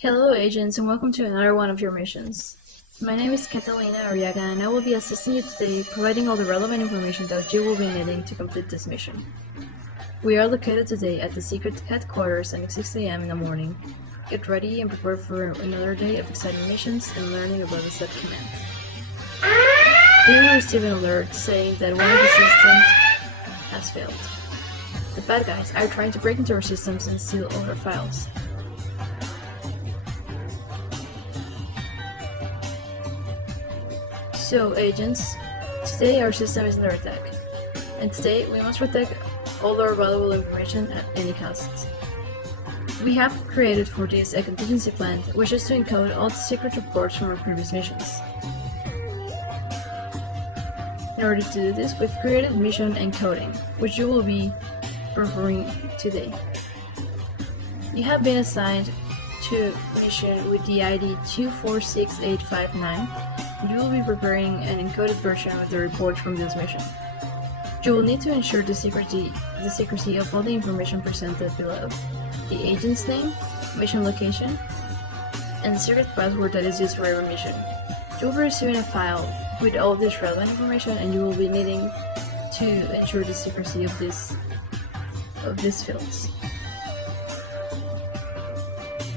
Hello agents and welcome to another one of your missions. My name is Catalina Arriaga and I will be assisting you today, providing all the relevant information that you will be needing to complete this mission. We are located today at the secret headquarters at 6 a.m. in the morning. Get ready and prepare for another day of exciting missions and learning about the set command. We will receive an alert saying that one of the systems has failed. The bad guys are trying to break into our systems and steal all our files. So agents, today our system is under attack, and today we must protect all our valuable information at any cost. We have created for this a contingency plan, which is to encode all the secret reports from our previous missions. In order to do this, we've created mission encoding, which you will be performing today. You have been assigned to mission with the ID 246859. You will be preparing an encoded version of the report from this mission. You will need to ensure the secrecy of all the information presented below: the agent's name, mission location, and the secret password that is used for every mission. You will be receiving a file with all this relevant information, and you will be needing to ensure the secrecy of these fields.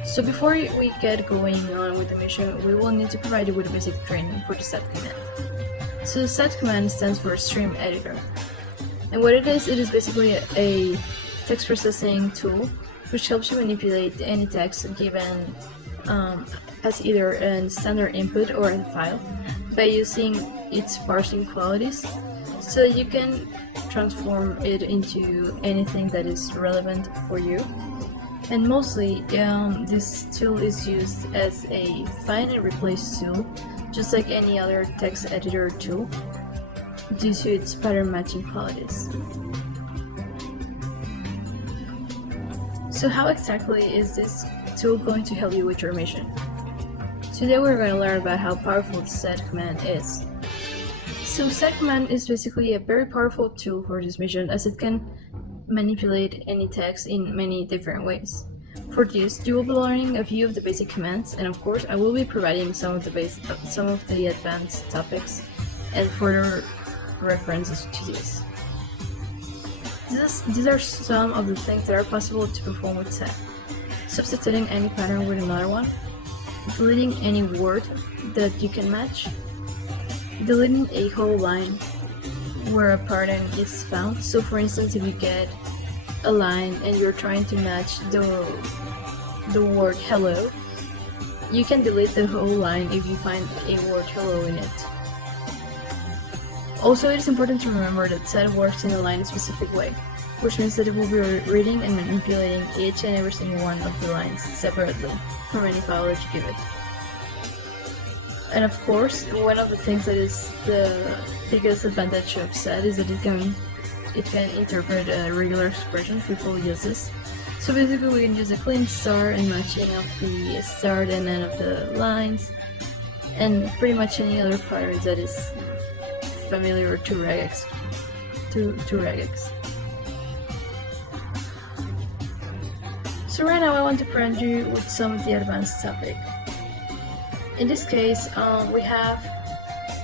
So before we get going on with the mission, we will need to provide you with a basic training for the set command. So the set command stands for stream editor. And what it is basically a text processing tool which helps you manipulate any text given as either a standard input or a file by using its parsing qualities, so you can transform it into anything that is relevant for you. And mostly, this tool is used as a find and replace tool, just like any other text editor tool, due to its pattern matching qualities. So how exactly is this tool going to help you with your mission? Today we're going to learn about how powerful the set command is. So set command is basically a very powerful tool for this mission, as it can manipulate any text in many different ways. For this, you will be learning a few of the basic commands, and of course I will be providing some of the advanced topics and further references to this. These are some of the things that are possible to perform with set: substituting any pattern with another one, deleting any word that you can match, deleting a whole line where a pattern is found. So for instance, if you get a line and you're trying to match the word hello, you can delete the whole line if you find a word hello in it. Also, it is important to remember that set works in a line-specific way, which means that it will be reading and manipulating each and every single one of the lines separately from any file that you give it. And of course, one of the things that is the biggest advantage of set is that it can interpret regular expressions. People use this. So basically we can use a clean start and matching of the start and end of the lines, and pretty much any other patterns that is familiar to regex. So right now I want to present you with some of the advanced topic. In this case, we have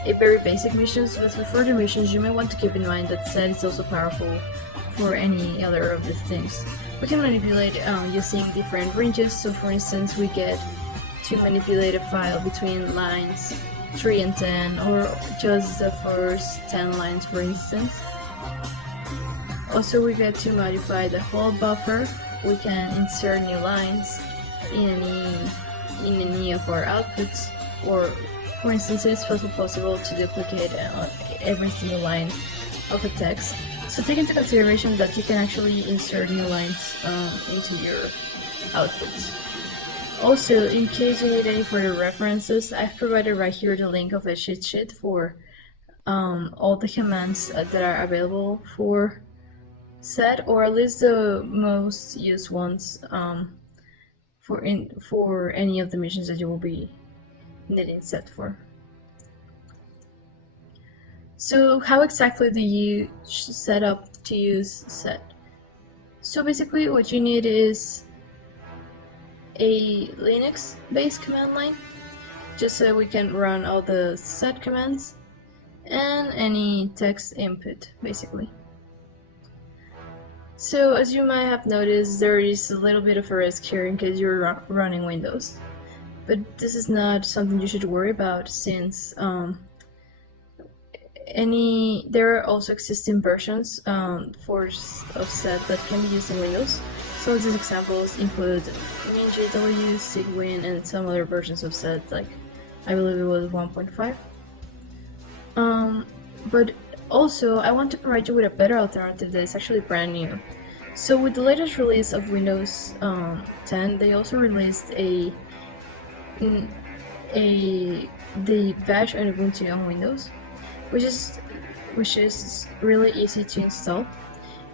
a very basic missions, but for further missions you may want to keep in mind that set is also powerful for any other of these things. We can manipulate using different ranges. So for instance, we get to manipulate a file between lines 3 and 10, or just the first 10 lines for instance. Also, we get to modify the whole buffer. We can insert new lines in any of our outputs, or for instance, it is also possible to duplicate every single line of a text. So take into consideration that you can actually insert new lines into your outputs. Also, in case you need any further references, I've provided right here the link of a cheat sheet for all the commands that are available for set, or at least the most used ones for any of the missions that you will be needing set for. So how exactly do you set up to use set? So basically what you need is a Linux-based command line, just so we can run all the set commands and any text input, basically. So as you might have noticed, there is a little bit of a risk here in case you're running Windows. But this is not something you should worry about, since there are also existing versions of set that can be used in Windows. Some of these examples include MinGW, Cygwin, and some other versions of set, like I believe it was 1.5. But also, I want to provide you with a better alternative that is actually brand new. So with the latest release of Windows 10, they also released the Bash and Ubuntu on Windows, which is really easy to install,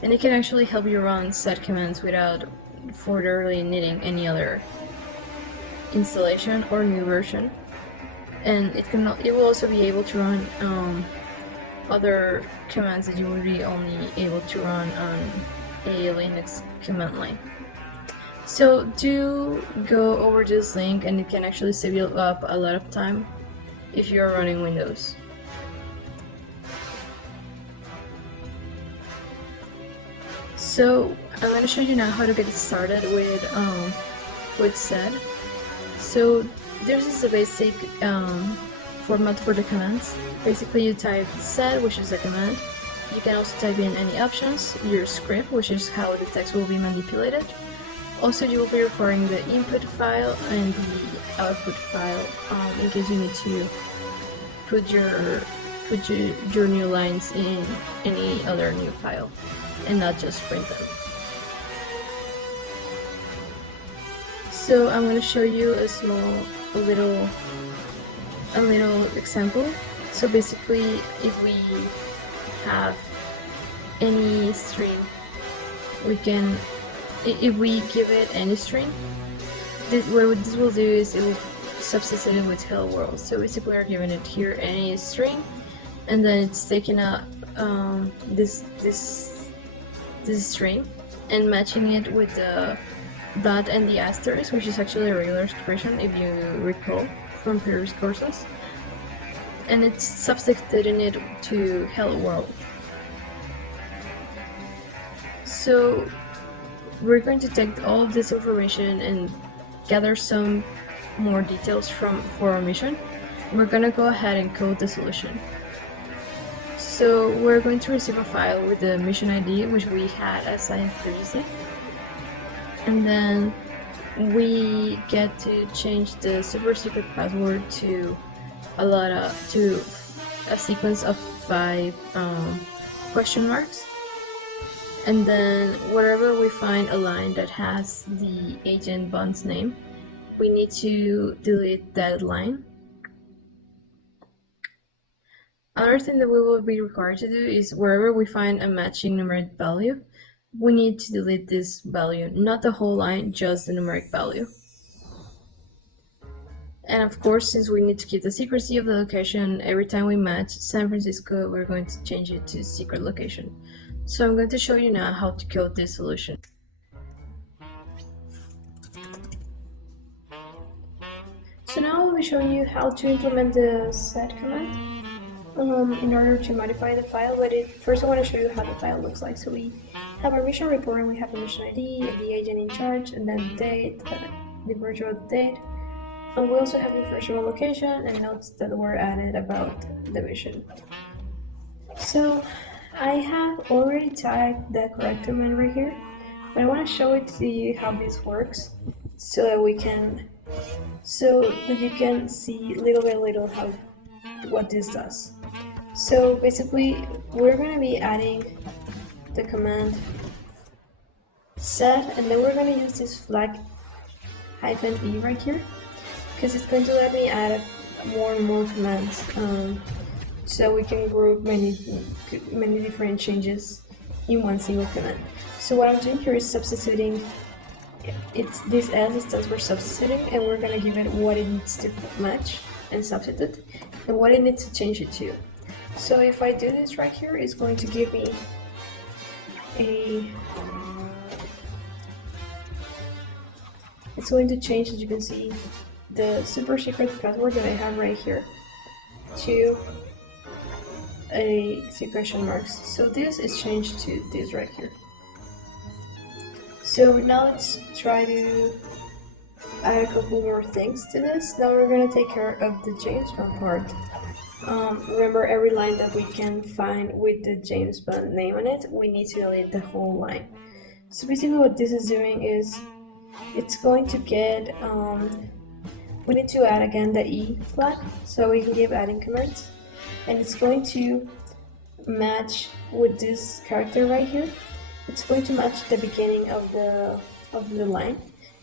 and it can actually help you run set commands without furtherly needing any other installation or new version. And it will also be able to run other commands that you would be only able to run on a Linux command line. So do go over this link, and it can actually save you up a lot of time if you are running Windows. So I'm going to show you now how to get started with sed. So this is the basic format for the commands. Basically, you type sed, which is a command. You can also type in any options, your script, which is how the text will be manipulated. Also, you will be recording the input file and the output file in case you need to put your new lines in any other new file and not just print them. So I'm going to show you a little example. So basically, if we have any string, if we give it any string, what this will do is it will substitute it with hello world. So basically we're giving it here any string, and then it's taking out this string and matching it with the dot and the asterisk, which is actually a regular expression if you recall from previous courses, and it's substituting it to hello world. So we're going to take all of this information and gather some more details for our mission. We're going to go ahead and code the solution. So we're going to receive a file with the mission ID, which we had assigned previously, and then we get to change the super secret password to a sequence of 5 question marks. And then wherever we find a line that has the agent bond's name, we need to delete that line. Another thing that we will be required to do is wherever we find a matching numeric value, we need to delete this value, not the whole line, just the numeric value. And of course, since we need to keep the secrecy of the location, every time we match San Francisco, we're going to change it to secret location. So I'm going to show you now how to code this solution. So now I'll be showing you how to implement the sed command in order to modify the file. But first I want to show you how the file looks like. So we have our mission report, and we have the mission ID, the agent in charge, and then the date, the virtual date. And we also have the virtual location and notes that were added about the mission. So I have already typed the correct command right here, but I want to show it to you how this works, so that you can see little by little what this does. So basically, we're going to be adding the command sed, and then we're going to use this flag -e right here, because it's going to let me add more and more commands. So we can group many different changes in one single command. So what I'm doing here is substituting. This S stands for substituting, and we're gonna give it what it needs to match and substitute, and what it needs to change it to. So if I do this right here, it's going to give me it's going to change, as you can see, the super secret password that I have right here to a question marks. So this is changed to this right here. So now let's try to add a couple more things to this. Now we're gonna take care of the James Bond part. Remember, every line that we can find with the James Bond name on it, we need to delete the whole line. So basically what this is doing is, it's going to get, we need to add again the E flag, so we can give adding commands, and it's going to match with this character right here. It's going to match the beginning of the line,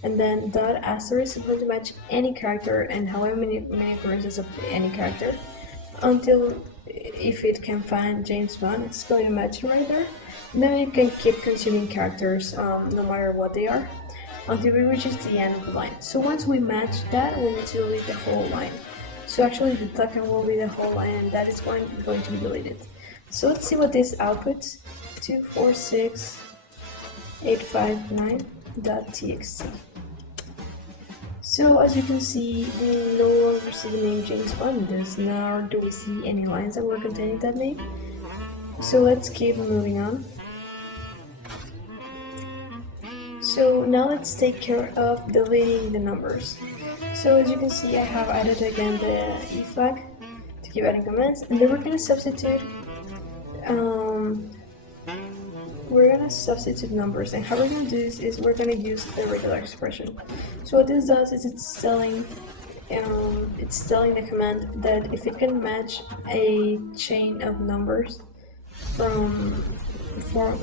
and then dot asterisk is going to match any character and however many occurrences of any character, until if it can find James Bond, it's going to match right there. And then it can keep consuming characters no matter what they are, until we reach the end of the line. So once we match that, we need to delete the whole line. So actually the token will be the whole line, and that is going to be deleted. So let's see what this outputs. 246859.txt. So as you can see, we no longer see the name James Bond in this, nor do we see any lines that were containing that name. So let's keep moving on. So now let's take care of deleting the numbers. So as you can see, I have added again the E flag to keep adding commands, and then we're gonna substitute numbers. And how we're gonna do this is we're gonna use the regular expression. So what this does is it's telling the command that if it can match a chain of numbers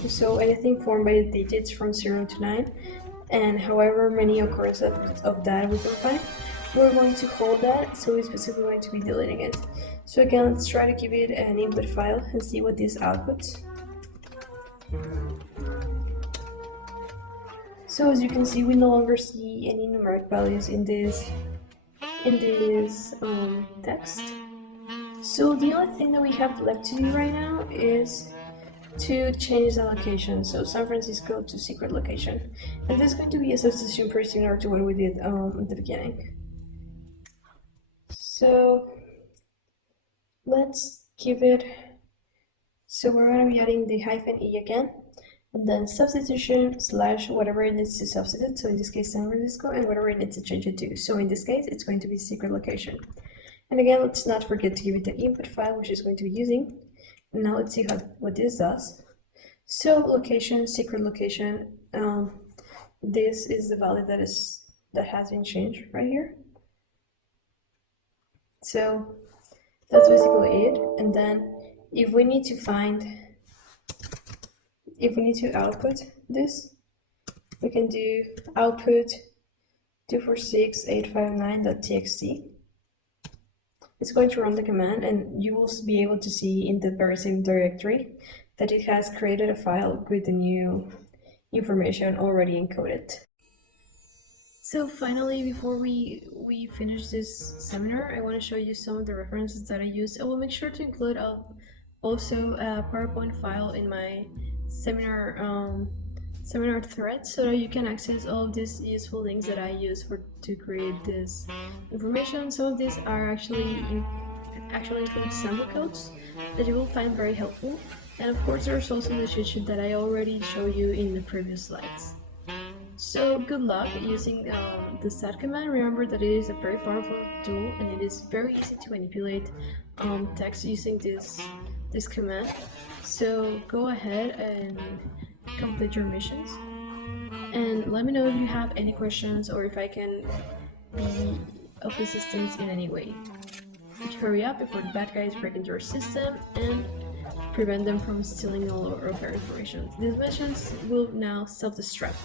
so anything formed by the digits from 0 to 9, and however many occurrences of that we can find, we're going to hold that, so we're specifically going to be deleting it. So again, let's try to give it an input file and see what this outputs. So as you can see, we no longer see any numeric values in this text. So the only thing that we have left to do right now is to change the location, so San Francisco to secret location. And this is going to be a substitution pretty similar to what we did at the beginning. So let's give it, so we're going to be adding the -e again, and then substitution / whatever it needs to substitute, so in this case San Francisco, and whatever it needs to change it to. So in this case it's going to be secret location. And again, let's not forget to give it the input file, which is going to be using. And now let's see what this does. So location, secret location, this is the value that has been changed right here. So that's basically it. And then if we need to output this, we can do output 246859.txt. It's going to run the command, and you will be able to see in the very same directory that it has created a file with the new information already encoded. So finally, before we finish this seminar, I want to show you some of the references that I use. I will make sure to include also a PowerPoint file in my seminar thread, so that you can access all of these useful links that I use to create this information. Some of these are actually include sample codes that you will find very helpful, and of course there's also the cheat sheet that I already showed you in the previous slides. So good luck using the stat command. Remember that it is a very powerful tool, and it is very easy to manipulate text using this command. So go ahead and complete your missions, and let me know if you have any questions or if I can be of assistance in any way. Hurry up before the bad guys break into your system and prevent them from stealing all of our information. These missions will now self-destruct.